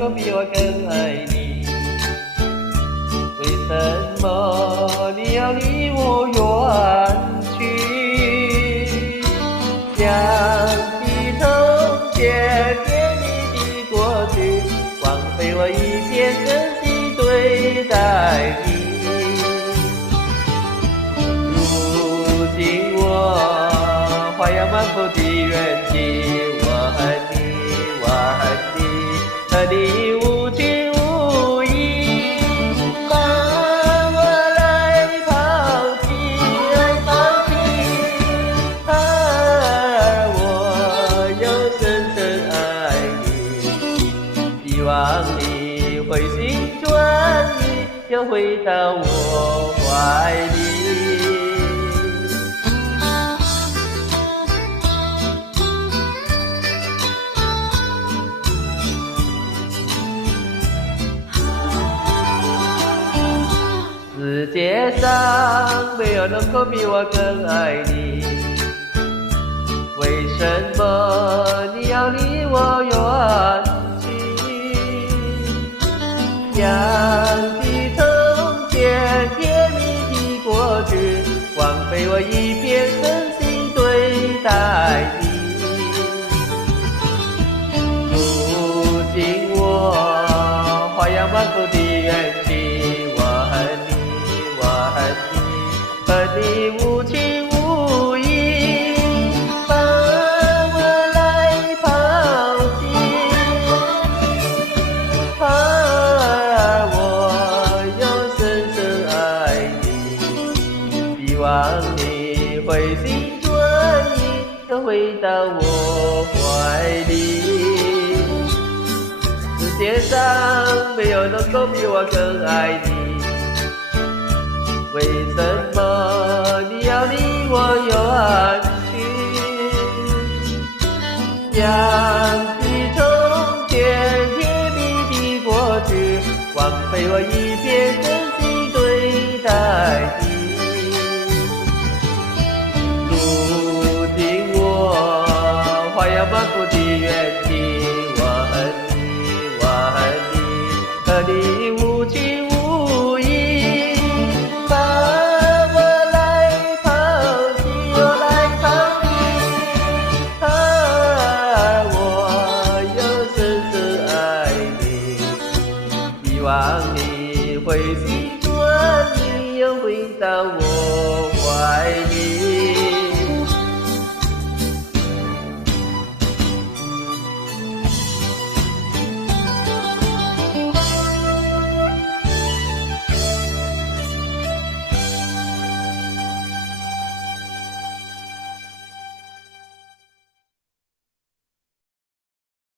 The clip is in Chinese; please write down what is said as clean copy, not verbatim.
够比我更爱你？为什么你要离我远去？想起从前甜蜜的过去，枉费我一片真心对待你。如今我花样满腹的怨气，我恨你，我恨你，恨你无情无义，把我来抛弃，抛弃。而我又深深爱你，希望你回心转意，又回到我怀里。世界上没有能够比我更爱你，为什么你要离我远去？想起从前甜蜜的过去，枉费我一片真心对待你。如今我花样满腹的怨气，我恨你，恨你无情无义，把我来抛弃。而我又深深爱你，希望你回心转意，又回到我怀里。世界上没有能够比我更爱你，为什么你要离我远去？想起从前甜蜜的过去，枉费我一片真心对待你。如今我花样满腹的怨气，我恨你，恨你无情无义，把我来抛弃，而我又深深爱你，希望你回心转意，又回到我怀里。